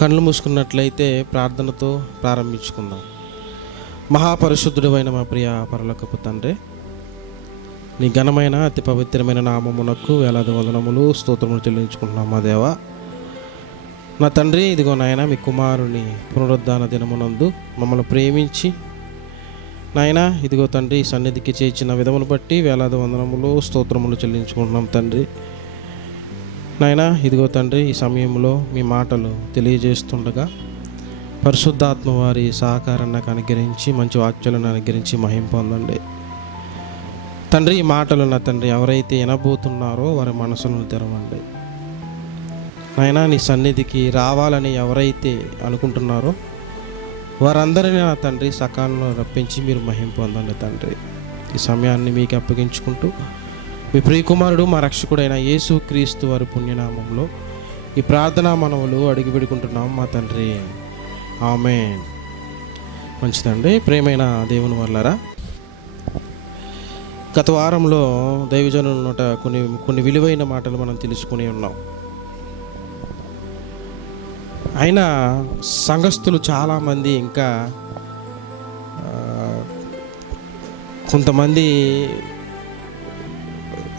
కళ్ళు మూసుకున్నట్లయితే ప్రార్థనతో ప్రారంభించుకుందాం. మహాపరిశుద్ధుడైన మా ప్రియ పరలోకపు తండ్రి, నీ ఘనమైన అతి పవిత్రమైన నామమునకు వేలాది వందనములు స్తోత్రములు చెల్లించుకుంటున్నాం. మా దేవ, నా తండ్రి, ఇదిగో నాయన మీ కుమారుని పునరుద్ధాన దినమునందు మమ్మల్ని ప్రేమించి నాయన ఇదిగో తండ్రి సన్నిధికి చేర్చిన విధమును బట్టి వేలాది వందనములు స్తోత్రములు చెల్లించుకుంటున్నాం. తండ్రి నాయన ఇదిగో తండ్రి, ఈ సమయంలో మీ మాటలు తెలియజేస్తుండగా పరిశుద్ధాత్మ వారి సహకారాన్ని నాకు అనుగ్రహించి మంచి వాక్యాలను అనుగ్రహించి మహిమ పొందండి తండ్రి. ఈ మాటలు నా తండ్రి ఎవరైతే వినబోతున్నారో వారి మనసులను తెరవండి నాయన. నీ సన్నిధికి రావాలని ఎవరైతే అనుకుంటున్నారో వారందరినీ నా తండ్రి సకాలంలో రప్పించి మీరు మహిమ పొందండి తండ్రి. ఈ సమయాన్ని మీకు అప్పగించుకుంటూ మీ ప్రియకుమారుడు మా రక్షకుడైన యేసు క్రీస్తు వారి పుణ్యనామంలో ఈ ప్రార్థనా మనవులు అడిగి పెడుకుంటున్నాం మా తండ్రి, ఆమేన్. మంచిదండి. ప్రేమైన దేవుని వల్లరా, గత వారంలో దైవజనుల నోట కొన్ని విలువైన మాటలు మనం తెలుసుకుని ఉన్నాం. అయినా సంఘస్థులు చాలామంది ఇంకా కొంతమంది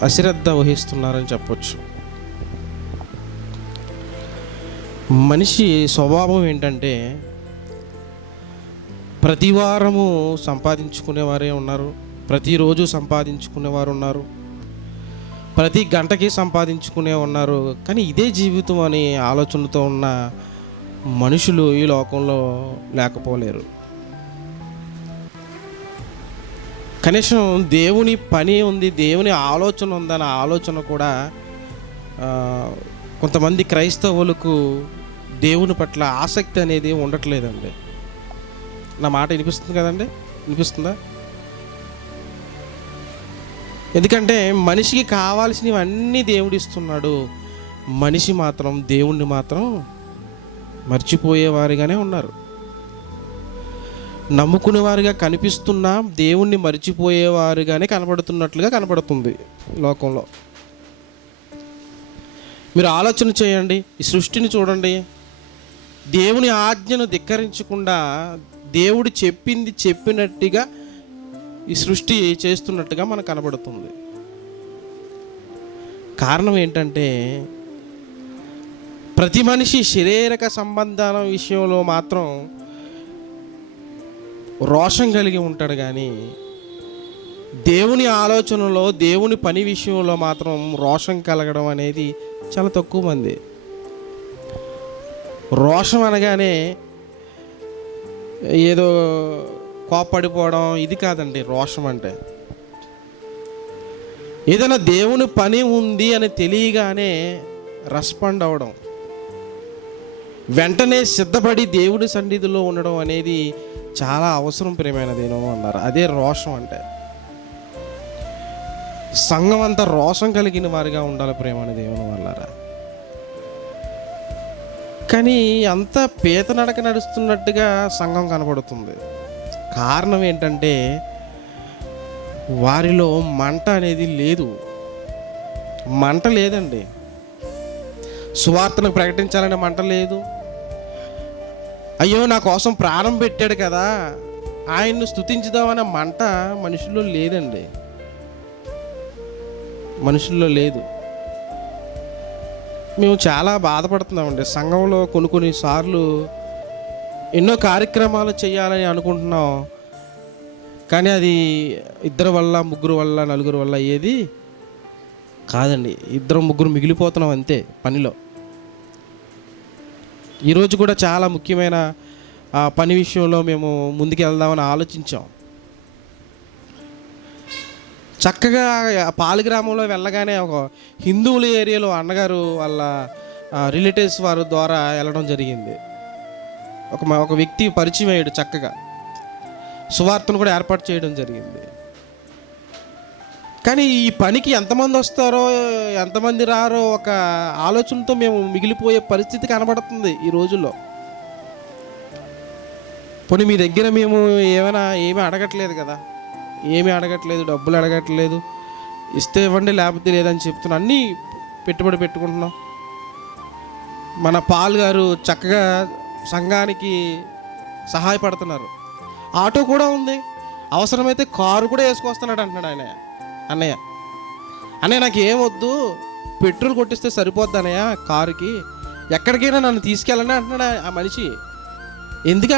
అశ్రద్ధ వహిస్తున్నారని చెప్పొచ్చు. మనిషి స్వభావం ఏంటంటే ప్రతి వారము సంపాదించుకునేవారే ఉన్నారు, ప్రతిరోజు సంపాదించుకునేవారు ఉన్నారు, ప్రతి గంటకి సంపాదించుకునే ఉన్నారు. కానీ ఇదే జీవితం అనే ఆలోచనతో ఉన్న మనుషులు ఈ లోకంలో లేకపోలేరు. కనీసం దేవుని పని ఉంది, దేవుని ఆలోచన ఉందన్న ఆలోచన కూడా కొంతమంది క్రైస్తవులకు దేవుని పట్ల ఆసక్తి అనేది ఉండట్లేదండి. నా మాట వినిపిస్తుంది కదండి? వినిపిస్తుందా? ఎందుకంటే మనిషికి కావాల్సినవన్నీ దేవుడు ఇస్తున్నాడు, మనిషి మాత్రం దేవుణ్ణి మాత్రం మర్చిపోయేవారిగానే ఉన్నారు. నమ్ముకునేవారుగా కనిపిస్తున్నా దేవుణ్ణి మర్చిపోయేవారుగానే కనబడుతున్నట్లుగా కనబడుతుంది లోకంలో. మీరు ఆలోచన చేయండి, ఈ సృష్టిని చూడండి. దేవుని ఆజ్ఞను ధిక్కరించకుండా దేవుడు చెప్పింది చెప్పినట్టుగా ఈ సృష్టి చేస్తున్నట్టుగా మనకు కనబడుతుంది. కారణం ఏంటంటే ప్రతి మనిషి శారీరక సంబంధాల విషయంలో మాత్రం రోషం కలిగి ఉంటాడు, కానీ దేవుని ఆలోచనలో దేవుని పని విషయంలో మాత్రం రోషం కలగడం అనేది చాలా తక్కువ మంది. రోషం అనగానే ఏదో కోప్పడిపోవడం ఇది కాదండి. రోషం అంటే ఏదైనా దేవుని పని ఉంది అని తెలియగానే రెస్పాండ్ అవ్వడం, వెంటనే సిద్ధపడి దేవుడి సన్నిధిలో ఉండడం అనేది చాలా అవసరం ప్రియమైనదేనో అన్నారు. అదే రోషం అంటే. సంఘం అంతా రోషం కలిగిన వారిగా ఉండాలి ప్రేమైన దేవుని వల్లరా. కానీ అంత పీత నడక నడుస్తున్నట్టుగా సంఘం కనబడుతుంది. కారణం ఏంటంటే వారిలో మంట అనేది లేదు. మంట లేదండి. సువార్తను ప్రకటించాలనే మంట లేదు. అయ్యో నా కోసం ప్రాణం పెట్టాడు కదా, ఆయన్ను స్తుతించుదామనే మంట మనుషుల్లో లేదండి. మనుషుల్లో లేదు. మేము చాలా బాధపడుతున్నామండి. సంఘంలో కొన్ని సార్లు ఎన్నో కార్యక్రమాలు చేయాలని అనుకుంటున్నాం, కానీ అది ఇద్దరు వల్ల, ముగ్గురు వల్ల, నలుగురు వల్ల అయ్యేది కాదండి. ఇద్దరు ముగ్గురు మిగిలిపోతున్నాం అంతే పనిలో. ఈరోజు కూడా చాలా ముఖ్యమైన పని విషయంలో మేము ముందుకు వెళ్దామని ఆలోచించాం. చక్కగా పాలిగ్రామంలో వెళ్ళగానే ఒక హిందువుల ఏరియాలో అన్నగారు వాళ్ళ రిలేటివ్స్ వారి ద్వారా వెళ్ళడం జరిగింది. ఒక వ్యక్తి పరిచయం అయ్యాడు, చక్కగా సువార్తను కూడా ఏర్పాటు చేయడం జరిగింది. కానీ ఈ పనికి ఎంతమంది వస్తారో ఎంతమంది రారో ఒక ఆలోచనతో మేము మిగిలిపోయే పరిస్థితి కనబడుతుంది ఈ రోజుల్లో. పోనీ మీ దగ్గర మేము ఏమీ అడగట్లేదు కదా, ఏమీ అడగట్లేదు, డబ్బులు అడగట్లేదు, ఇస్తే ఇవ్వండి లేకపోతే లేదని చెప్తున్నాం, అన్నీ పెట్టుబడి పెట్టుకుంటున్నాం. మన పాల్ గారు చక్కగా సంఘానికి సహాయపడుతున్నారు. ఆటో కూడా ఉంది, అవసరమైతే కారు కూడా వేసుకొస్తున్నాడు అంటున్నాడు అన్నయ్య నాకు ఏమొద్దు, పెట్రోల్ కొట్టిస్తే సరిపోద్ది అన్నయ్య కారుకి, ఎక్కడికైనా నన్ను తీసుకెళ్ళని అంటున్నాడు ఆ మనిషి. ఎందుకు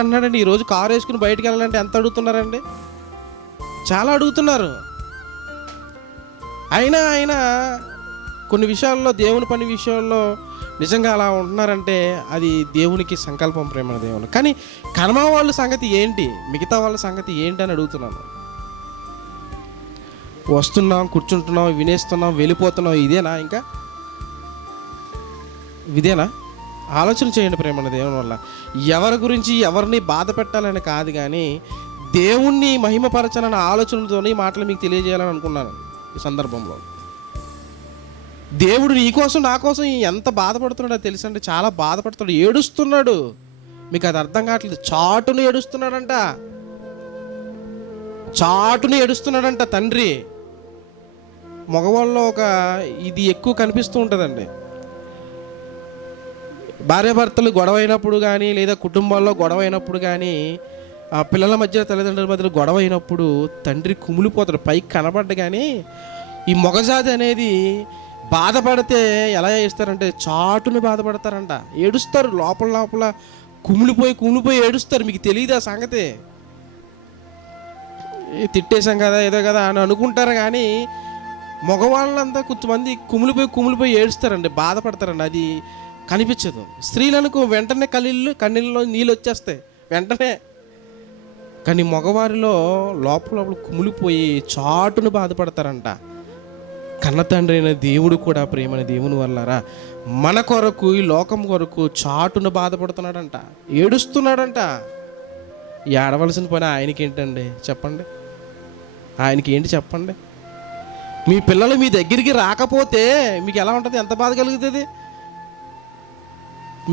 అంటున్నాడండి? ఈరోజు కారు వేసుకుని బయటికి వెళ్ళాలంటే ఎంత అడుగుతున్నారండి? చాలా అడుగుతున్నారు. ఆయన కొన్ని విషయాల్లో, దేవుని పని విషయాల్లో నిజంగా అలా ఉంటున్నారంటే అది దేవునికి సంకల్పం, ప్రేమ దేవుని. కానీ కర్మ వాళ్ళ సంగతి ఏంటి, మిగతా వాళ్ళ సంగతి ఏంటి అని అడుగుతున్నాను. వస్తున్నాం, కూర్చుంటున్నాం, వినేస్తున్నాం, వెళ్ళిపోతున్నాం, ఇదేనా? ఆలోచన చేయండి ప్రేమ దేవుని వల్ల. ఎవరి గురించి ఎవరిని బాధ పెట్టాలని కాదు, కానీ దేవుణ్ణి మహిమపరచాలన్న ఆలోచనతోనే ఈ మాటలు మీకు తెలియజేయాలని అనుకున్నాను. ఈ సందర్భంలో దేవుడు నీ కోసం నా కోసం ఎంత బాధపడుతున్నాడో తెలుసండి. చాలా బాధపడుతున్నాడు, ఏడుస్తున్నాడు. మీకు అది అర్థం కావట్లేదు. చాటును ఏడుస్తున్నాడంట తండ్రి. మగవాళ్ళలో ఇది ఎక్కువ కనిపిస్తూ ఉంటుందండి. భార్యాభర్తలు గొడవ అయినప్పుడు కానీ, లేదా కుటుంబాల్లో గొడవ అయినప్పుడు కానీ, పిల్లల మధ్య తల్లిదండ్రుల మధ్య గొడవ అయినప్పుడు తండ్రి కుమిలిపోతాడు, పైకి కనబడ్డ. కానీ ఈ మగజాతి అనేది బాధపడితే ఎలా చేస్తారంటే చాటుని బాధపడతారంట, ఏడుస్తారు, లోపల కుమిలిపోయి ఏడుస్తారు. మీకు తెలియదు ఆ సంగతి. తిట్టేశాం కదా, ఏదో కదా అని అనుకుంటారు. కానీ మగవాళ్ళంతా కొంతమంది కుమిలిపోయి ఏడుస్తారండి, బాధపడతారండి. అది కనిపించదు. స్త్రీలకు వెంటనే కన్నీళ్ళలో నీళ్ళు వచ్చేస్తాయి వెంటనే. కానీ మగవారిలో లోపల కుమిలిపోయి చాటును బాధపడతారంట. కన్న తండ్రి అయిన దేవుడు కూడా, ప్రేమైన దేవుని వల్లరా, మన కొరకు, ఈ లోకం కొరకు చాటును బాధపడుతున్నాడంట, ఏడుస్తున్నాడంట. ఏడవలసిన పని ఆయనకి ఏంటండి చెప్పండి? ఆయనకి ఏంటి చెప్పండి? మీ పిల్లలు మీ దగ్గరికి రాకపోతే మీకు ఎలా ఉంటుంది? ఎంత బాధ కలుగుతుంది?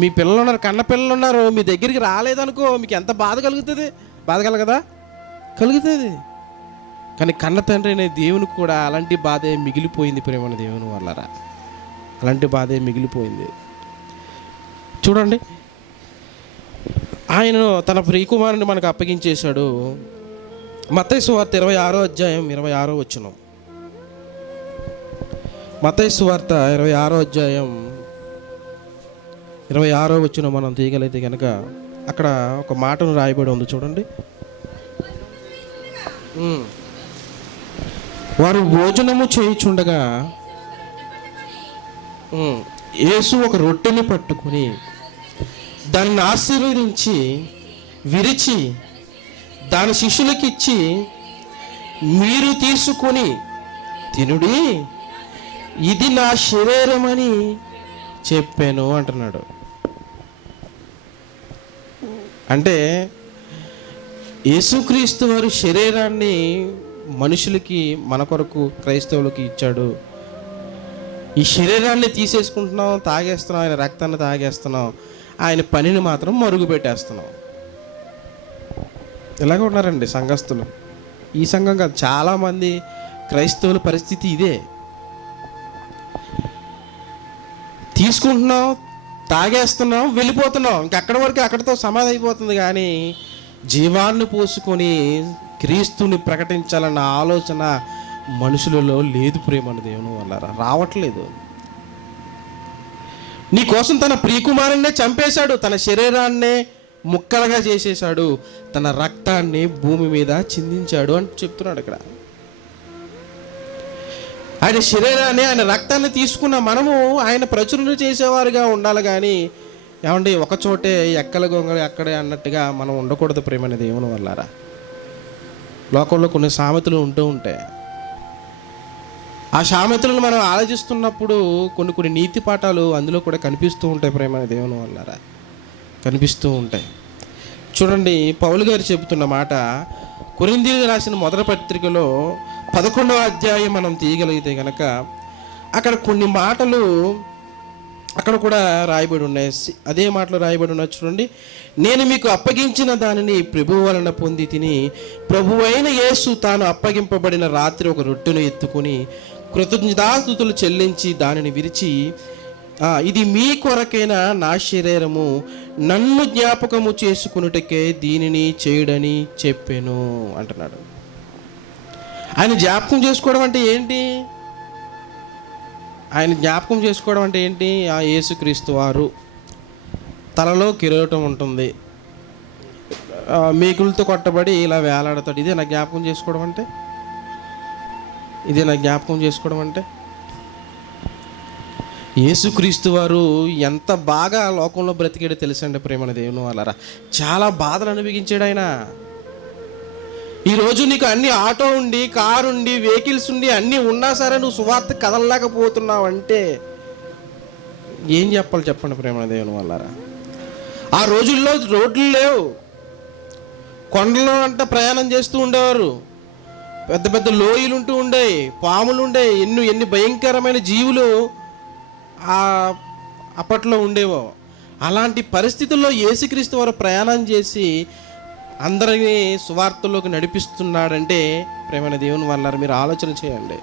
మీ పిల్లలు ఉన్నారు, కన్న పిల్లలు ఉన్నారు, మీ దగ్గరికి రాలేదనుకో, మీకు ఎంత బాధ కలుగుతుంది? బాధ కలగదా? కలుగుతుంది. కానీ కన్న తండ్రి అనే దేవునికి కూడా అలాంటి బాధే మిగిలిపోయింది ప్రేమని దేవుని వల్లరా, అలాంటి బాధే మిగిలిపోయింది. చూడండి, ఆయన తన ప్రియకుమారుని మనకు అప్పగించేశాడు. మత్తయి సువార్త 26వ అధ్యాయం 26వ వచనం. మత్తయి సువార్త 26వ అధ్యాయం 26వ వచనం మనం తీయగలిగితే కనుక అక్కడ ఒక మాటను రాయబడి ఉంది చూడండి. వారు భోజనము చేయుచుండగా యేసు ఒక రొట్టెని పట్టుకుని దానిని ఆశీర్వదించి విరిచి దాని శిష్యులకి ఇచ్చి, మీరు తీసుకొని తినుడి, ఇది నా శరీరం అని చెప్పాను అంటున్నాడు. అంటే యేసుక్రీస్తు వారు శరీరాన్ని మనుషులకి, మన కొరకు క్రైస్తవులకి ఇచ్చాడు. ఈ శరీరాన్ని తీసేసుకుంటున్నాం, తాగేస్తున్నాం, ఆయన రక్తాన్ని తాగేస్తున్నాం, ఆయన పనిని మాత్రం మరుగు పెట్టేస్తున్నాం. ఇలాగ ఉన్నారండి సంఘస్థులు. ఈ సంఘం కాదు, చాలామంది క్రైస్తవుల పరిస్థితి ఇదే. తీసుకుంటున్నాం, తాగేస్తున్నాం, వెళ్ళిపోతున్నాం, ఇంకక్కడి వరకు అక్కడితో సమాధి అయిపోతుంది. కానీ జీవాన్ని పోసుకొని క్రీస్తుని ప్రకటించాలన్న ఆలోచన మనుషులలో లేదు ప్రేమని దేవుని వల్ల రావట్లేదు. నీ కోసం తన ప్రియకుమారున్నే చంపేశాడు, తన శరీరాన్నే ముక్కలుగా చేసేశాడు, తన రక్తాన్ని భూమి మీద చిందించాడు అని చెప్తున్నాడు ఇక్కడ. ఆయన శరీరాన్ని, ఆయన రక్తాన్ని తీసుకున్న మనము ఆయన ప్రచురణ చేసేవారుగా ఉండాలి. కానీ ఏమండి, ఒకచోటే ఎక్కల గొంగళి అక్కడే అన్నట్టుగా మనం ఉండకూడదు ప్రేమని దేవుని వల్లరా. లోకంలో కొన్ని సామెతలు ఉంటూ ఉంటాయి. ఆ సామెతలను మనం ఆలోచిస్తున్నప్పుడు కొన్ని నీతి పాఠాలు అందులో కూడా కనిపిస్తూ ఉంటాయి ప్రేమని దేవుని వల్లరా, కనిపిస్తూ ఉంటాయి. చూడండి, పౌలు గారు చెబుతున్న మాట కొరింథీయులకు రాసిన మొదటి పత్రికలో 11వ అధ్యాయం మనం తీయగలిగితే కనుక అక్కడ కొన్ని మాటలు అక్కడ కూడా రాయబడి ఉన్నాయి. అదే మాటలు రాయబడి ఉన్నాయి చూడండి. నేను మీకు అప్పగించిన దానిని ప్రభువు వలన పొంది తిని, ప్రభువైన యేసు తాను అప్పగింపబడిన రాత్రి ఒక రొట్టెను ఎత్తుకొని కృతజ్ఞతాస్తుతులు చెల్లించి దానిని విరిచి, ఇది మీ కొరకైన నా శరీరము, నన్ను జ్ఞాపకము చేసుకున్నటకే దీనిని చేయుడని చెప్పాను అంటున్నాడు. ఆయన జ్ఞాపకం చేసుకోవడం అంటే ఏంటి? ఆయన జ్ఞాపకం చేసుకోవడం అంటే ఏంటి? ఆ యేసుక్రీస్తు వారు తలలో కిరీటం ఉంటుంది, మేకులతో కొట్టబడి ఇలా వేలాడతాడు. ఇదే నా జ్ఞాపకం చేసుకోవడం అంటే? ఇదే నా జ్ఞాపకం చేసుకోవడం అంటే? యేసుక్రీస్తు వారు ఎంత బాగా లోకంలో బ్రతికాడో తెలుసండి ప్రేమన దేవుని వాళ్ళరా. చాలా బాధలు అనుభవించాడు ఆయన. ఈరోజు నీకు అన్ని ఆటో ఉండి, కారు ఉండి, వెహికల్స్ ఉండి అన్నీ ఉన్నా సరే నువ్వు సువార్త కదలలేకపోతున్నావు అంటే ఏం చెప్పాలి చెప్పండి ప్రేమన దేవుని వాళ్ళరా. ఆ రోజుల్లో రోడ్లు లేవు, కొండలో అంట ప్రయాణం చేస్తూ ఉండేవారు, పెద్ద పెద్ద లోయలు ఉంటూ ఉండేవి, పాములు ఉండేవి, ఎన్ని భయంకరమైన జీవులు అప్పట్లో ఉండేవో. అలాంటి పరిస్థితుల్లో యేసుక్రీస్తు వారు ప్రయాణం చేసి అందరినీ సువార్తలోకి నడిపిస్తున్నాడంటే ప్రేమైన దేవుని వల్ల మీరు ఆలోచన చేయండి.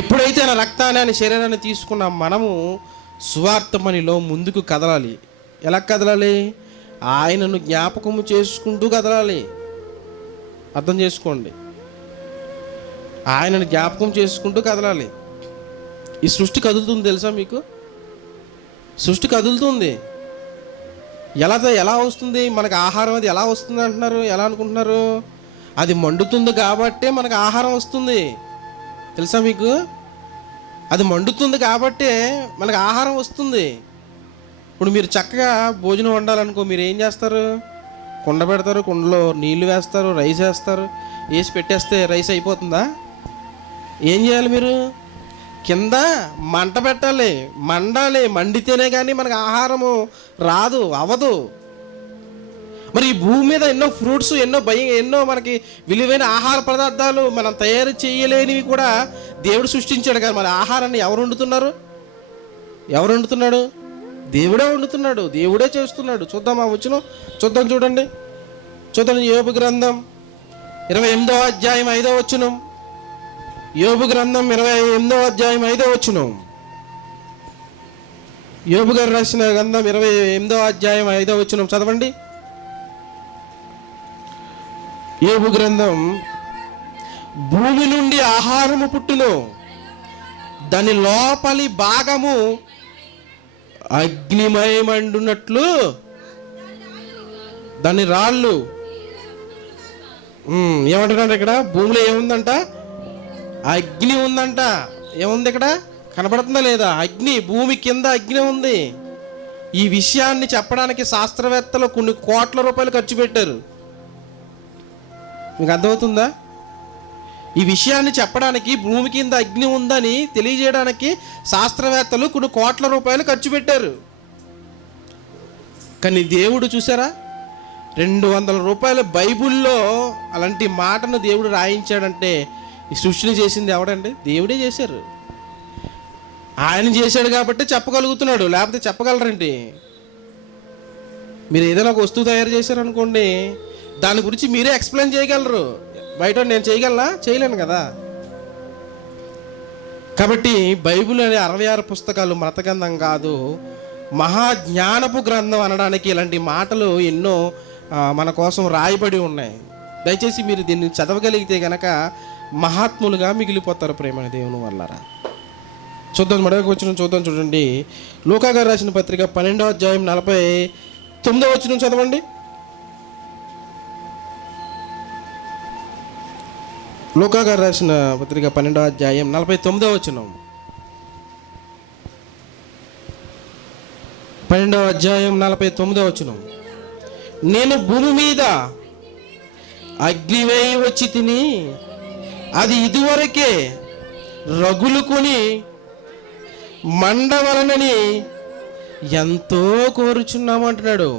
ఎప్పుడైతే ఆయన రక్తాన్ని, ఆయన శరీరాన్ని తీసుకున్న మనము సువార్త పనిలో ముందుకు కదలాలి. ఎలా కదలాలి? ఆయనను జ్ఞాపకము చేసుకుంటూ కదలాలి. అర్థం చేసుకోండి, ఆయనను జ్ఞాపకం చేసుకుంటూ కదలాలి. ఈ సృష్టి కదులుతుంది తెలుసా మీకు? సృష్టి కదులుతుంది. ఎలా వస్తుంది మనకు ఆహారం? అది ఎలా వస్తుంది అంటున్నారు? ఎలా అనుకుంటున్నారు? అది మండుతుంది కాబట్టే మనకు ఆహారం వస్తుంది. తెలుసా మీకు? అది మండుతుంది కాబట్టే మనకు ఆహారం వస్తుంది. ఇప్పుడు మీరు చక్కగా భోజనం వండాలనుకో, మీరు ఏం చేస్తారు? కుండ పెడతారు, కుండలో నీళ్లు వేస్తారు, రైస్ వేస్తారు, వేసి పెట్టేస్తే రైస్ అయిపోతుందా? ఏం చేయాలి మీరు? కింద మంట పెట్టాలి, మండాలి. మండితేనే కానీ మనకు ఆహారము రాదు, అవ్వదు. మరి ఈ భూమి మీద ఎన్నో ఫ్రూట్స్, ఎన్నో మనకి విలువైన ఆహార పదార్థాలు మనం తయారు చేయలేనివి కూడా దేవుడు సృష్టించాడు కదా. మరి ఆహారాన్ని ఎవరు వండుతున్నారు? ఎవరు వండుతున్నాడు? దేవుడే వండుతున్నాడు, దేవుడే చేస్తున్నాడు. చూద్దాం, ఆ వచనం చూద్దాం, చూడండి. యోబు గ్రంథం 28వ అధ్యాయం 5వ వచనం. యోబు గ్రంథం 28వ అధ్యాయం 5వ వచనం. యోబు గారు రాసిన గ్రంథం 28వ అధ్యాయం 5వ వచనం చదవండి. యోబు గ్రంథం, భూమి నుండి ఆహారము పుట్టును, దాని లోపలి భాగము అగ్నిమయమండునట్లు దాని రాళ్ళు. ఏమంటున్నాడు ఇక్కడ? భూమిలో ఏముందంట? అగ్ని ఉందంట. ఏముంది ఇక్కడ? కనబడుతుందా లేదా? అగ్ని. భూమి కింద అగ్ని ఉంది. ఈ విషయాన్ని చెప్పడానికి శాస్త్రవేత్తలు కొన్ని కోట్ల రూపాయలు ఖర్చు పెట్టారు. మీకు అర్థమవుతుందా? ఈ విషయాన్ని చెప్పడానికి, భూమి కింద అగ్ని ఉందని తెలియజేయడానికి శాస్త్రవేత్తలు కొన్ని కోట్ల రూపాయలు ఖర్చు పెట్టారు. కానీ దేవుడు చూసారా, 200 రూపాయల బైబిల్లో అలాంటి మాటను దేవుడు రాయించాడంటే ఈ సృష్టిని చేసింది ఎవడండి? దేవుడే చేశారు. ఆయన చేశాడు కాబట్టి చెప్పగలుగుతున్నాడు, లేకపోతే చెప్పగలరండి? మీరు ఏదైనా ఒక వస్తువు తయారు చేశారనుకోండి, దాని గురించి మీరే ఎక్స్ప్లెయిన్ చేయగలరు. బయట నేను చేయగలనా? చేయలేను కదా. కాబట్టి బైబిల్ అనే 66 పుస్తకాలు మతగ్రంథం కాదు, మహాజ్ఞానపు గ్రంథం అనడానికి ఇలాంటి మాటలు ఎన్నో మన కోసం రాయబడి ఉన్నాయి. దయచేసి మీరు దీన్ని చదవగలిగితే కనుక మహాత్ములుగా మిగిలిపోతారు ప్రేమ దేవుని వల్లరా. చూద్దాం, మరొక వచనం చూద్దాం, చూడండి. లూకా గారు రాసిన పత్రిక 12వ అధ్యాయం 49వ వచనం చదవండి. లూకా గారు రాసిన పత్రిక 12వ అధ్యాయం 49వ వచనం. 12వ అధ్యాయం 49వ వచనం. నేను భూమి మీద అగ్ని వేయి వచ్చి తిని, అది ఇదివరకే రగులుకొని మండవలనని ఎంతో కోరుచున్నాము అంటున్నాడు.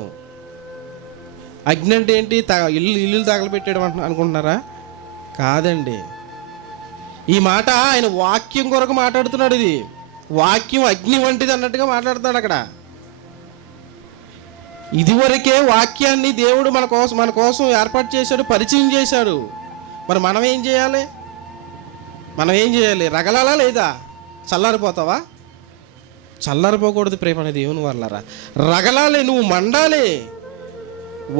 అగ్ని అంటే ఏంటి? ఇల్లు తగలబెట్టడం అనుకుంటున్నారా? కాదండి. ఈ మాట ఆయన వాక్యం కొరకు మాట్లాడుతున్నాడు. ఇది వాక్యం అగ్ని వంటిది అన్నట్టుగా మాట్లాడుతున్నాడు అక్కడ. ఇదివరకే వాక్యాన్ని దేవుడు మన కోసం ఏర్పాటు చేశాడు, పరిచయం చేశాడు. మరి మనం ఏం చేయాలి? మనం ఏం చేయాలి? రగలాలా లేదా? చల్లారిపోతావా? చల్లారిపోకూడదు ప్రేమ దేవుని వల్లరా. రగలాలి, నువ్వు మండాలి.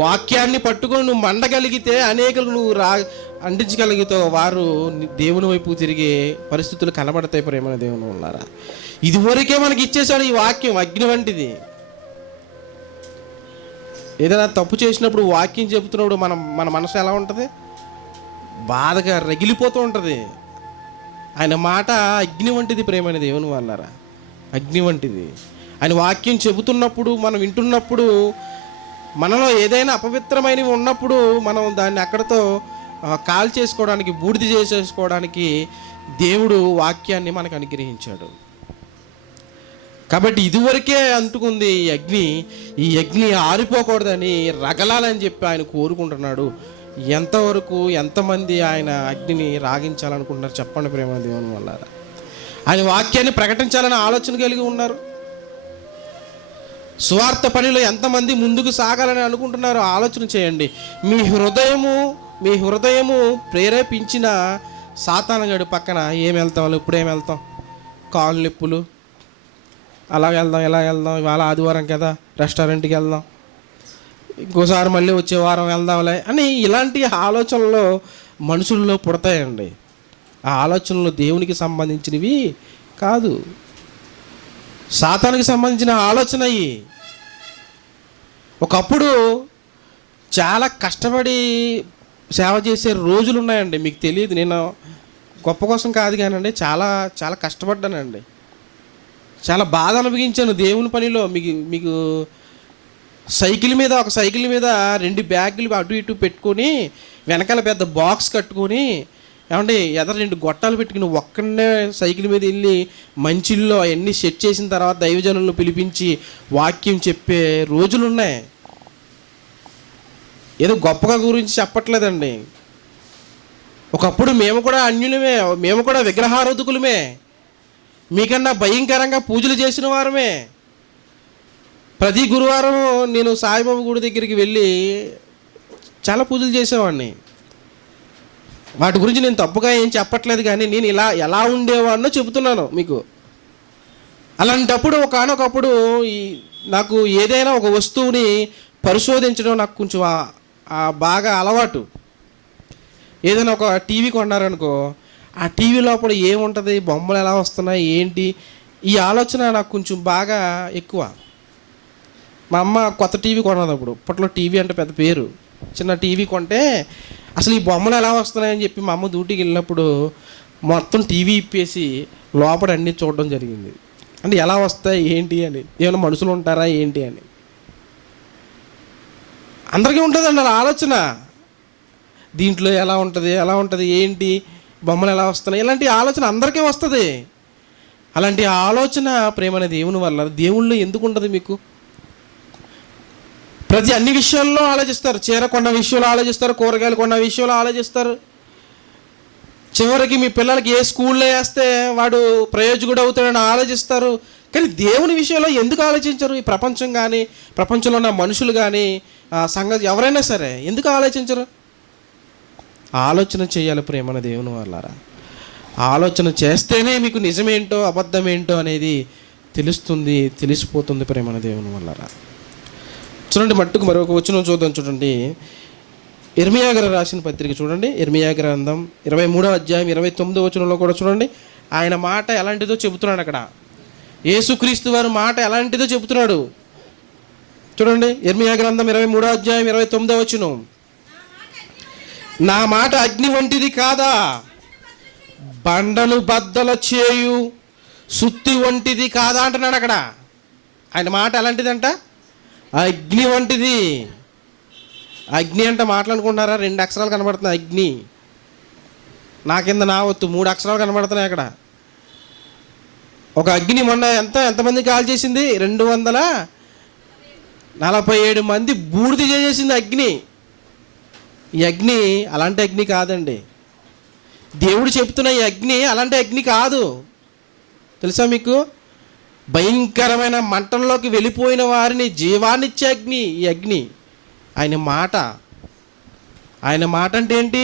వాక్యాన్ని పట్టుకొని నువ్వు మండగలిగితే అనేకులకు నువ్వు అంటించగలిగితావు. వారు దేవుని వైపు తిరిగే పరిస్థితులు కనబడతాయి ప్రేమ దేవుని వల్లరా. ఇదివరకే మనకి ఇచ్చేసాడు ఈ వాక్యం, అగ్ని వంటిది. ఏదైనా తప్పు చేసినప్పుడు వాక్యం చెబుతున్నప్పుడు మన మనసు ఎలా ఉంటుంది? బాధగా రగిలిపోతూ ఉంటుంది. ఆయన మాట అగ్ని వంటిది ప్రేమ దేవుని వల్లరా, అగ్ని వంటిది. ఆయన వాక్యం చెబుతున్నప్పుడు, మనం వింటున్నప్పుడు, మనలో ఏదైనా అపవిత్రమైనవి ఉన్నప్పుడు మనం దాన్ని అక్కడతో కాల్ చేసుకోవడానికి, బూడిద చేసేసుకోవడానికి దేవుడు వాక్యాన్ని మనకు అనుగ్రహించాడు. కాబట్టి ఇదివరకే అంటుకుంది ఈ అగ్ని ఆరిపోకూడదని, రగలాలని చెప్పి ఆయన కోరుకుంటున్నాడు. ఎంతవరకు, ఎంతమంది ఆయన అగ్నిని రాగించాలనుకుంటున్నారు చెప్పండి ప్రేమ దేవుని వల్ల. ఆయన వాక్యాన్ని ప్రకటించాలని ఆలోచన కలిగి ఉన్నారు. సువార్త పనిలో ఎంతమంది ముందుకు సాగాలని అనుకుంటున్నారో ఆలోచన చేయండి. మీ హృదయము ప్రేరేపించిన సాతానుగాడి పక్కన ఏం వెళ్తాం, ఇప్పుడేం వెళ్తాం, కాళ్ళు నొప్పులు, అలా వెళ్దాం, ఇలా వెళ్దాం, ఇవాళ ఆదివారం కదా రెస్టారెంట్కి వెళ్దాం, ఇంకోసారి మళ్ళీ వచ్చే వారం వెళ్దాంలే అని ఇలాంటి ఆలోచనలు మనుషుల్లో పుడతాయండి. ఆ ఆలోచనలు దేవునికి సంబంధించినవి కాదు, సాతానికి సంబంధించిన ఆలోచన అయ్యి. ఒకప్పుడు చాలా కష్టపడి సేవ చేసే రోజులు ఉన్నాయండి. మీకు తెలియదు, నేను గొప్ప కోసం కాదు కానండి, చాలా చాలా కష్టపడ్డానండి. చాలా బాధ అనుభవించాను దేవుని పనిలో. మీకు ఒక సైకిల్ మీద 2 బ్యాగులు అటు ఇటు పెట్టుకొని, వెనకాల పెద్ద బాక్స్ కట్టుకొని, ఏమంటే ఎదర 2 గొట్టాలు పెట్టుకుని ఒక్కడనే సైకిల్ మీద వెళ్ళి మంచిల్లో అవన్నీ సెట్ చేసిన తర్వాత దైవజనులను పిలిపించి వాక్యం చెప్పే రోజులు ఉన్నాయి. ఏదో గొప్పగా గురించి చెప్పట్లేదండి. ఒకప్పుడు మేము కూడా అన్యులమే, మేము కూడా విగ్రహారాధకులమే, మీకన్నా భయంకరంగా పూజలు చేసిన వారమే. ప్రతి గురువారం నేను సాయిబాబా గుడి దగ్గరికి వెళ్ళి చాలా పూజలు చేసేవాడిని. వాటి గురించి నేను తప్పుగా ఏం చెప్పట్లేదు, కానీ నేను ఎలా ఉండేవాడినో చెబుతున్నాను మీకు. అలాంటప్పుడు ఒకనొకప్పుడు నాకు ఏదైనా ఒక వస్తువుని పరిశోధించడం నాకు కొంచెం బాగా అలవాటు. ఏదైనా ఒక టీవీ కొన్నారనుకో, ఆ టీవీ లోపల ఏముంటుంది, బొమ్మలు ఎలా వస్తున్నాయి, ఏంటి, ఈ ఆలోచన నాకు కొంచెం బాగా ఎక్కువ. మా అమ్మ కొత్త టీవీ కొన్నది అప్పుడు. అప్పట్లో టీవీ అంటే పెద్ద పేరు. చిన్న టీవీ కొంటే అసలు ఈ బొమ్మలు ఎలా వస్తున్నాయని చెప్పి మా అమ్మ డ్యూటీకి వెళ్ళినప్పుడు మొత్తం టీవీ ఇప్పేసి లోపల అన్నీ చూడడం జరిగింది. అంటే ఎలా వస్తాయి ఏంటి అని, ఏమైనా మనుషులు ఉంటారా ఏంటి అని. అందరికీ ఉంటుందండి అలా ఆలోచన. దీంట్లో ఎలా ఉంటుంది ఏంటి, బొమ్మలు ఎలా వస్తున్నాయి, ఇలాంటి ఆలోచన అందరికీ వస్తుంది. అలాంటి ఆలోచన ప్రేమ దేవుని వల్ల. దేవుళ్ళు ఎందుకు ఉంటుంది మీకు? ప్రతి అన్ని విషయాల్లో ఆలోచిస్తారు. చీర కొన్న విషయంలో ఆలోచిస్తారు, కూరగాయలు కొన్న విషయంలో ఆలోచిస్తారు. చివరికి మీ పిల్లలకి ఏ స్కూల్లో వేస్తే వాడు ప్రయోజకుడు అవుతాడని ఆలోచిస్తారు. కానీ దేవుని విషయంలో ఎందుకు ఆలోచించరు? ఈ ప్రపంచం కానీ, ప్రపంచంలో ఉన్న మనుషులు కానీ, సంగతి ఎవరైనా సరే ఎందుకు ఆలోచించరు? ఆలోచన చేయాలి ప్రేమన దేవుని వాళ్ళారా. ఆలోచన చేస్తేనే మీకు నిజమేంటో అబద్ధమేంటో అనేది తెలిసిపోతుంది ప్రేమన దేవుని వాళ్ళారా. చూడండి, మట్టుకు మరొక వచనం చూద్దాం. చూడండి, ఇర్మియా గారు రాసిన పత్రిక చూడండి. ఇర్మియా గ్రంథం 23వ అధ్యాయం 29వ వచనంలో కూడా చూడండి. ఆయన మాట ఎలాంటిదో చెబుతున్నాడు. అక్కడ యేసుక్రీస్తు వారి మాట ఎలాంటిదో చెబుతున్నాడు. చూడండి, ఇర్మియా గ్రంథం 23వ అధ్యాయం 29వ వచనం. నా మాట అగ్ని వంటిది కాదా, బండను బద్దల చేయు సుత్తి వంటిది కాదా అంటున్నాడు అక్కడ. ఆయన మాట ఎలాంటిదంట? అగ్ని వంటిది. అగ్ని అంటే మాట్లాడుకుంటున్నారా? 2 అక్షరాలు కనబడుతున్నాయి అగ్ని. నా కింద నా వత్తు 3 అక్షరాలు కనబడుతున్నాయి అక్కడ. ఒక అగ్ని మొన్న ఎంతమంది కాల్ చేసింది? 247 మంది బూడిద చేసేసింది అగ్ని. ఈ అగ్ని అలాంటి అగ్ని కాదండి. దేవుడు చెప్తున్న ఈ అగ్ని అలాంటి అగ్ని కాదు. తెలుసా మీకు? భయంకరమైన మంటల్లోకి వెళ్ళిపోయిన వారిని జీవాన్నిచ్చే అగ్ని ఈ అగ్ని. ఆయన మాట అంటే ఏంటి?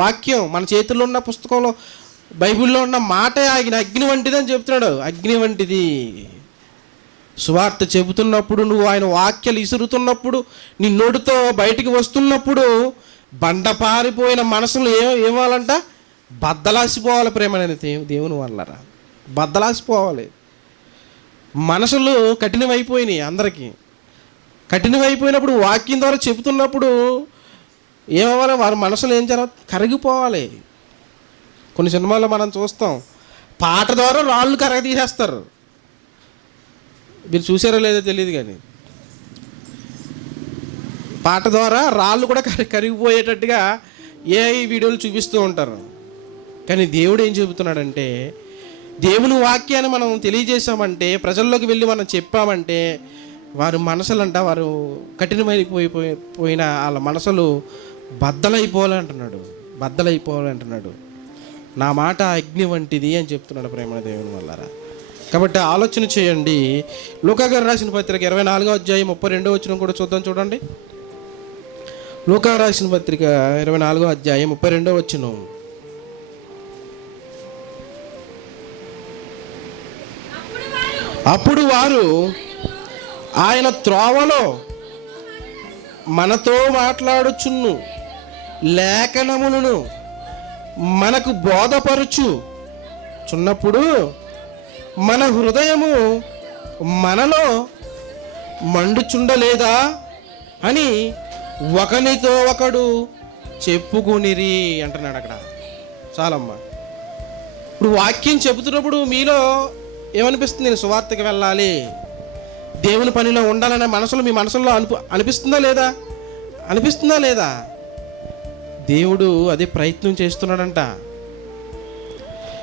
వాక్యం. మన చేతుల్లో ఉన్న పుస్తకంలో బైబిల్లో ఉన్న మాటే ఆయన అగ్ని వంటిది అని చెప్తున్నాడు. అగ్ని వంటిది. సువార్త చెబుతున్నప్పుడు, నువ్వు ఆయన వాక్యాలు ఇసురుతున్నప్పుడు, నీ నోటితో బయటికి వస్తున్నప్పుడు బండ పారిపోయిన మనసులు ఏమాలంట? బద్దలాసిపోవాలి. ప్రేమ అనేది దేవుని వల్లరా, బద్దలాసిపోవాలి. మనసులు కఠినమైపోయినాయి అందరికీ. కఠినమైపోయినప్పుడు వాక్యం ద్వారా చెబుతున్నప్పుడు ఏమవ్వాలి? వారి మనసులు ఏం జరగ కరిగిపోవాలి. కొన్ని సినిమాల్లో మనం చూస్తాం, పాట ద్వారా రాళ్ళు కరగ తీసేస్తారు. మీరు చూసారో లేదో తెలియదు, కానీ పాట ద్వారా రాళ్ళు కూడా కరిగిపోయేటట్టుగా వీడియోలు చూపిస్తూ ఉంటారు. కానీ దేవుడు ఏం చెబుతున్నాడంటే, దేవుని వాక్యాన్ని మనం తెలియజేసామంటే, ప్రజల్లోకి వెళ్ళి మనం చెప్పామంటే, వారి మనసులంట వారు కఠినమైపోయిన వాళ్ళ మనసులు బద్దలైపోవాలంటున్నాడు. బద్దలైపోవాలంటున్నాడు. నా మాట అగ్ని వంటిది అని చెప్తున్నాడు ప్రేమ దేవుని వల్లరా. కాబట్టి ఆలోచన చేయండి. లూకా గారు రాసిన పత్రిక 24వ అధ్యాయం 32వ వచనం కూడా చూద్దాం. చూడండి, లూకా రాసిన పత్రిక 24వ అధ్యాయం 32వ వచనం. అప్పుడు వారు ఆయన త్రోవలో మనతో మాట్లాడుచున్ను లేఖనములను మనకు బోధపరుచుచున్నప్పుడు మన హృదయము మనలో మండుచుండలేదా అని ఒకనితో ఒకడు చెప్పుకునిరి అంటున్నాడు అక్కడ. చాలమ్మా. ఇప్పుడు వాక్యం చెబుతున్నప్పుడు మీలో ఏమనిపిస్తుంది? నేను సువార్తకి వెళ్ళాలి, దేవుని పనిలో ఉండాలనే మనసులో మీ మనసులో అనిపిస్తుందా లేదా? అనిపిస్తుందా లేదా? దేవుడు అదే ప్రయత్నం చేస్తున్నాడంట.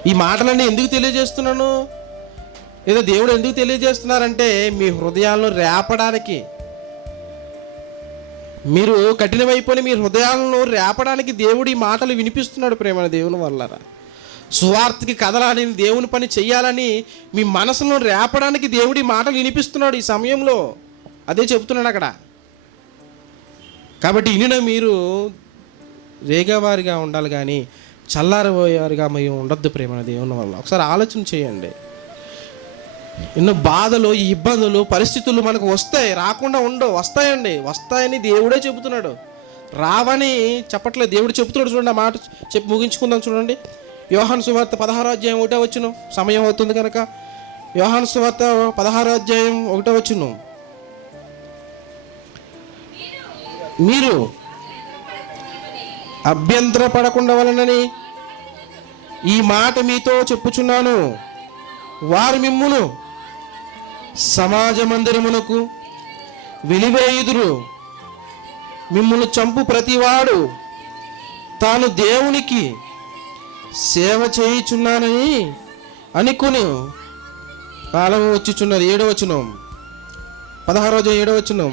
ఈ మాటలన్నీ ఎందుకు తెలియజేస్తున్నాను? ఏదో దేవుడు ఎందుకు తెలియజేస్తున్నారంటే, మీ హృదయాలను రేపడానికి, మీరు కఠినమైపోయిన మీ హృదయాలను రేపడానికి దేవుడు ఈ మాటలు వినిపిస్తున్నాడు ప్రేమ దేవుని వల్లరా. సువార్తకి కదలాలని, దేవుని పని చెయ్యాలని మీ మనసును రేపడానికి దేవుడి మాటలు వినిపిస్తున్నాడు ఈ సమయంలో. అదే చెప్తున్నాడు అక్కడ. కాబట్టి ఇనిన మీరు రేగేవారిగా ఉండాలి, కానీ చల్లారిపోయేవారిగా మేము ఉండొద్దు ప్రేమ దేవుని వల్ల. ఒకసారి ఆలోచన చేయండి. ఎన్నో బాధలు, ఇబ్బందులు, పరిస్థితులు మనకు వస్తాయి, రాకుండా ఉండవు. వస్తాయండి, వస్తాయని దేవుడే చెబుతున్నాడు. రావని చెప్పట్లేదు, దేవుడు చెబుతున్నాడు. చూడండి, ఆ మాట చెప్పి ముగించుకుందాం. చూడండి, యోహాను సువార్త 16వ అధ్యాయం 1వ వచనం. సమయం అవుతుంది కనుక యోహాను సువార్త 16వ అధ్యాయం 1వ వచనం. మీరు అభ్యంతర పడకుండా వలనని ఈ మాట మీతో చెప్పుచున్నాను. వారు మిమ్మును సమాజ మందిరమునకు వెలివేయుదురు. మిమ్మును చంపు ప్రతివాడు తాను దేవునికి సేవ చేయుచున్నానని అనుకుని కాలం వచ్చుచున్నది. 7వ వచనం, 16వ 7వ వచనం.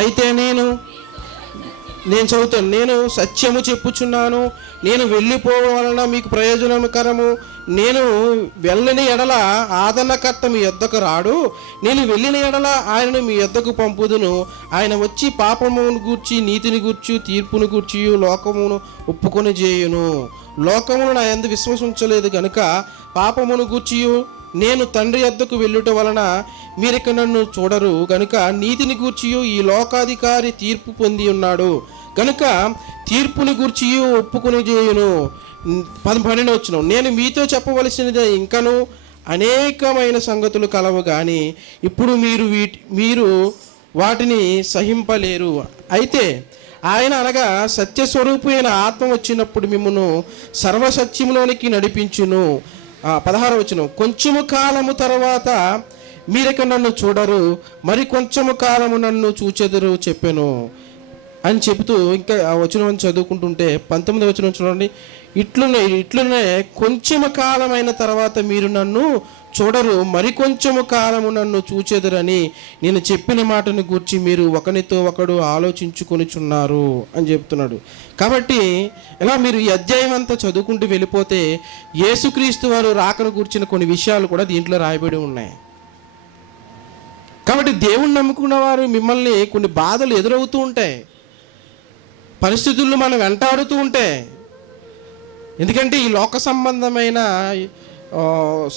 అయితే నేను చదువుతాను. నేను సత్యము చెప్పుచున్నాను, నేను వెళ్ళిపోవలన మీకు ప్రయోజనకరము. నేను వెళ్ళని ఎడల ఆదరణకర్త మీ యొద్దకు రాడు. నేను వెళ్ళిన ఎడల ఆయనను మీ యొద్దకు పంపుదును. ఆయన వచ్చి పాపమును గూర్చి, నీతిని గూర్చి, తీర్పును గూర్చి లోకమును ఒప్పుకొని చేయును. లోకమును నా యందు విశ్వసించలేదు గనుక పాపమును గూర్చి నేను తండ్రి యొద్దకు వెళ్ళుట వలన మీరిక నన్ను చూడరు గనుక నీతిని గూర్చి ఈ లోకాధికారి తీర్పు పొంది ఉన్నాడు గనుక తీర్పుని గూర్చి ఒప్పుకొని చేయును. 12వ వచనం. నేను మీతో చెప్పవలసినది ఇంకను అనేకమైన సంగతులు కలవు, కానీ ఇప్పుడు మీరు వాటిని సహింపలేరు. అయితే ఆయన అనగా సత్యస్వరూపు అయిన ఆత్మ వచ్చినప్పుడు మిమ్మను సర్వసత్యంలోనికి నడిపించును. 16వ వచనం. కొంచెము కాలము తర్వాత మీరిక నన్ను చూడరు, మరి కొంచెము కాలము నన్ను చూచెదరు చెప్పాను అని చెబుతూ ఇంకా ఆ వచనం చదువుకుంటుంటే 19వ వచనం చూడండి. ఇట్లునే కొంచెము కాలమైన తర్వాత మీరు నన్ను చూడరు, మరి కొంచెము కాలము నన్ను చూచెదరని నేను చెప్పిన మాటను గూర్చి మీరు ఒకరితో ఒకడు ఆలోచించుకొనిచున్నారు అని చెప్తున్నాడు. కాబట్టి ఇలా మీరు ఈ అధ్యాయం అంతా చదువుకుంటూ వెళ్ళిపోతే యేసుక్రీస్తు వారు రాకను గూర్చిన కొన్ని విషయాలు కూడా దీంట్లో రాయబడి ఉన్నాయి. కాబట్టి దేవుణ్ణి నమ్ముకున్న వారు మిమ్మల్ని కొన్ని బాధలు ఎదురవుతూ ఉంటాయి, పరిస్థితుల్లో మనం వెంటాడుతూ ఉంటాయి. ఎందుకంటే ఈ లోక సంబంధమైన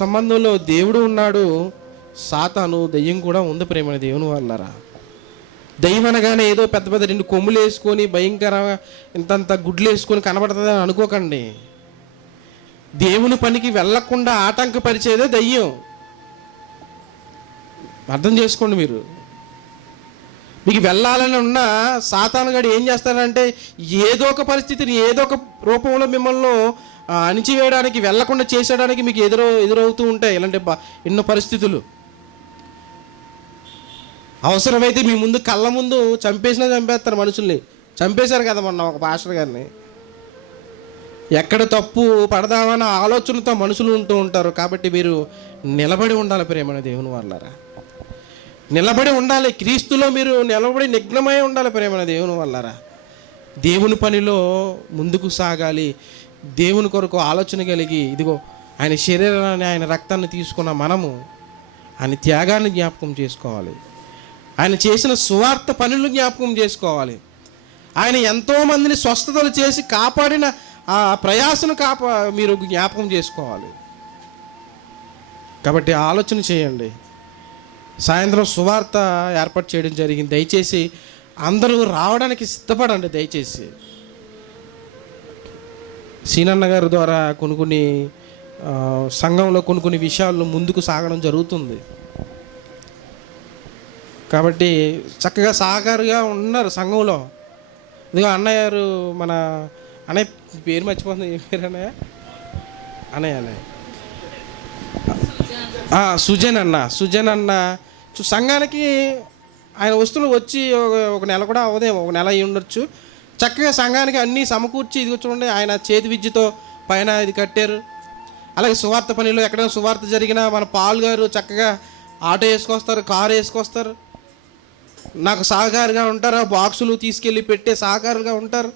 సంబంధంలో దేవుడు ఉన్నాడు, సాతాను దెయ్యం కూడా ఉంది ప్రేమ దేవుని వాళ్ళరా. దెయ్యం అనగానే ఏదో పెద్ద పెద్ద 2 కొమ్ములు వేసుకొని భయంకరంగా ఇంతంత గుడ్లు వేసుకొని కనబడుతుంది అని అనుకోకండి. దేవుని పనికి వెళ్లకుండా ఆటంకపరిచేదే దెయ్యం. అర్థం చేసుకోండి. మీకు వెళ్ళాలని ఉన్న సాతాను గాడు ఏం చేస్తాడంటే ఏదో ఒక పరిస్థితిని ఏదో ఒక రూపంలో మిమ్మల్ని అణిచివేయడానికి, వెళ్లకుండా చేసేయడానికి మీకు ఎదురవుతూ ఉంటాయి ఇలాంటి ఎన్నో పరిస్థితులు. అవసరమైతే మీ ముందు కళ్ళ ముందు చంపేస్తారు మనుషుల్ని. చంపేశారు కదా మొన్న ఒక పాస్టర్ గారిని. ఎక్కడ తప్పు పడదామన్న ఆలోచనతో మనుషులు ఉంటూ ఉంటారు. కాబట్టి మీరు నిలబడి ఉండాలి ప్రేమని దేవుని వాళ్ళారా. నిలబడి ఉండాలి, క్రీస్తులో మీరు నిలబడి నిగ్నమై ఉండాలి ప్రేమని దేవుని వాళ్ళారా. దేవుని పనిలో ముందుకు సాగాలి. దేవుని కొరకు ఆలోచన కలిగి, ఇదిగో ఆయన శరీరాన్ని ఆయన రక్తాన్ని తీసుకున్న మనము ఆయన త్యాగాన్ని జ్ఞాపకం చేసుకోవాలి. ఆయన చేసిన సువార్త పనులు జ్ఞాపకం చేసుకోవాలి. ఆయన ఎంతోమందిని స్వస్థతలు చేసి కాపాడిన ఆ ప్రయాసను మీరు జ్ఞాపకం చేసుకోవాలి. కాబట్టి ఆలోచన చేయండి. సాయంత్రం సువార్త ఏర్పాటు చేయడం జరిగింది. దయచేసి అందరూ రావడానికి సిద్ధపడండి. దయచేసి సీనన్న గారి ద్వారా కొన్ని సంఘంలో కొన్ని విషయాలు ముందుకు సాగడం జరుగుతుంది. కాబట్టి చక్కగా సహకారిగా ఉన్నారు సంఘంలో. ఇదిగో అన్నయ్య గారు, మన అన్నయ్య పేరు మర్చిపోతుంది, ఏ పేరు అన్నయ్య సుజన్ అన్న సంఘానికి ఆయన వస్తువులు వచ్చి ఒక నెల కూడా అవదేమో, ఒక నెల అయ్యి ఉండొచ్చు. చక్కగా సంఘానికి అన్నీ సమకూర్చి ఇది చూడండి, ఆయన చేతి విద్యతో పైన ఇది కట్టారు. అలాగే సువార్త పనిలో ఎక్కడైనా సువార్త జరిగినా మన పాల్ గారు చక్కగా ఆటో వేసుకొస్తారు, కారు వేసుకొస్తారు, నాకు సహకారిగా ఉంటారు. బాక్సులు తీసుకెళ్ళి పెట్టే సహకారులుగా ఉంటారు.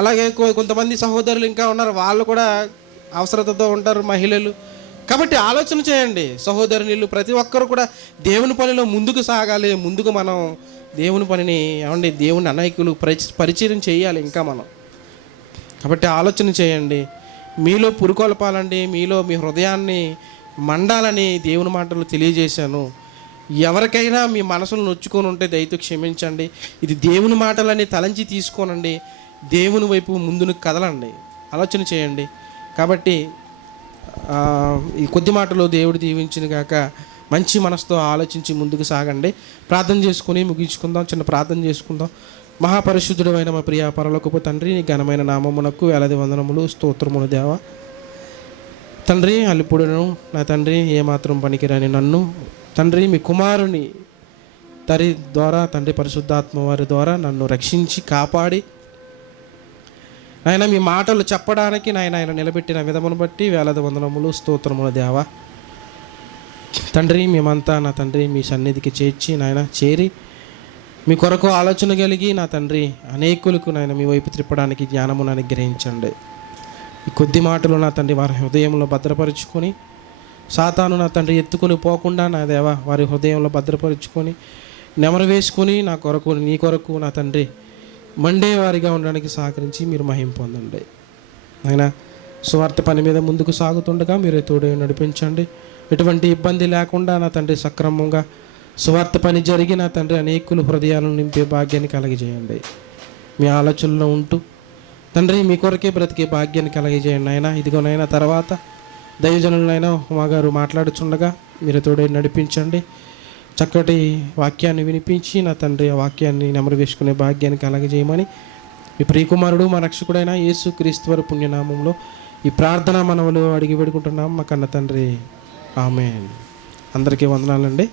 అలాగే కొంతమంది సహోదరులు ఇంకా ఉన్నారు, వాళ్ళు కూడా అవసరతతో ఉంటారు, మహిళలు. కాబట్టి ఆలోచన చేయండి సహోదరునిలు, ప్రతి ఒక్కరు కూడా దేవుని పనిలో ముందుకు సాగాలి. ముందుకు మనం దేవుని పనిని దేవుని అనేకులు పరిచయం చేయాలి ఇంకా మనం. కాబట్టి ఆలోచన చేయండి. మీలో పురుకొల్పాలండి, మీలో మీ హృదయాన్ని మండాలని దేవుని మాటలు తెలియజేశాను. ఎవరికైనా మీ మనసును నొచ్చుకొని ఉంటే దయతో క్షమించండి. ఇది దేవుని మాటలని తలంచి తీసుకోనండి, దేవుని వైపు ముందుకు కదలండి, ఆలోచన చేయండి. కాబట్టి ఈ కొద్ది మాటలో దేవుడు దీవించిన గాక. మంచి మనసుతో ఆలోచించి ముందుకు సాగండి. ప్రార్థన చేసుకుని ముగించుకుందాం. చిన్న ప్రార్థన చేసుకుందాం. మహాపరిశుద్ధుడైన మా ప్రియ పరలోకపు తండ్రి, నీ ఘనమైన నామమునకు వేలాది వందనములు, స్తోత్రములు దేవా. తండ్రి, అల్లిపుడును నా తండ్రి ఏమాత్రం పనికిరాని నన్ను తండ్రి మీ కుమారుని తరి ద్వారా తండ్రి పరిశుద్ధాత్మ వారి ద్వారా నన్ను రక్షించి కాపాడి నాయన మీ మాటలు చెప్పడానికి ఆయన నిలబెట్టిన విధమును బట్టి వేలాది వందనములు, స్తోత్రములు దేవా. తండ్రి, మేమంతా నా తండ్రి మీ సన్నిధికి చేరి మీ కొరకు ఆలోచన కలిగి నా తండ్రి అనేకులకు నాయన మీ వైపు త్రిప్పడానికి జ్ఞానమును అనుగ్రహించండి. ఈ కొద్ది మాటలు నా తండ్రి వారి హృదయంలో భద్రపరుచుకొని, సాతాను నా తండ్రి ఎత్తుకొని పోకుండా నా దేవా వారి హృదయంలో భద్రపరుచుకొని నెమరు వేసుకొని నా కొరకు నీ కొరకు నా తండ్రి మండేవారిగా ఉండడానికి సహకరించి మీరు మహిమ పొందండి. అయినా స్వార్థ పని మీద ముందుకు సాగుతుండగా మీరే తోడు నడిపించండి. ఎటువంటి ఇబ్బంది లేకుండా నా తండ్రి సక్రమంగా స్వార్థ పని జరిగి నా తండ్రి అనేకులు హృదయాలను నింపే భాగ్యాన్ని కలగజేయండి. మీ ఆలోచనలో ఉంటూ తండ్రి మీ కొరకే బ్రతికే భాగ్యాన్ని కలగజేయండి. అయినా ఇదిగోనైనా తర్వాత దైవజనులైనా ఉమాగారు మాట్లాడుచుండగా మీరు తోడే నడిపించండి. చక్కటి వాక్యాన్ని వినిపించి నా తండ్రి ఆ వాక్యాన్ని నెమరు వేసుకునే భాగ్యాన్ని కలగజేయమని మీ ప్రియకుమారుడు మా రక్షకుడైన యేసు క్రీస్తు వారి పుణ్యనామంలో ఈ ప్రార్థన మనవులు అడిగి పెడుకుంటున్నాం మా కన్న తండ్రి. ఆమేన్. అందరికీ వందనాలండి.